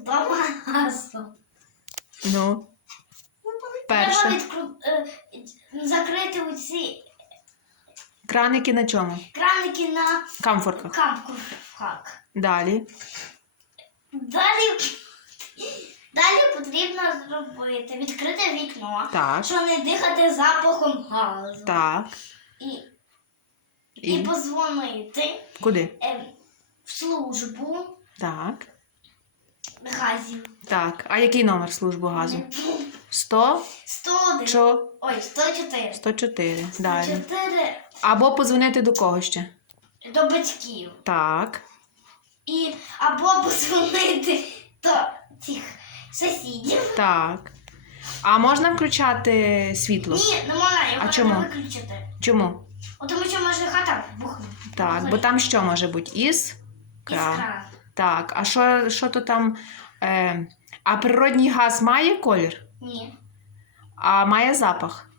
вдома газу. Ну, Треба відкру... е, закрити оці Краники на чому? краники на Камфорках. камкурках. Далі. Далі, далі потрібно зробити відкрите вікно, Так. щоб не дихати запахом газу. Так. І, І? і позвонити Куди? ем, в службу Так. Газів. Так. А який номер служби газу? 100? 101. Чо? Ой, 104. 104. Далі. 104 Або позвонити до кого ще? до батьків. Так. І або позвонити до цих сусідів. Так. А можна включати світло? Ні, не можна, його А чому? треба виключити. Чому? О, Тому що може хата бухнути. Так, бо там що може бути? Із? Кра. Іскра. Так. А що, що то там? Е... А природній газ має колір? Ні. А має запах?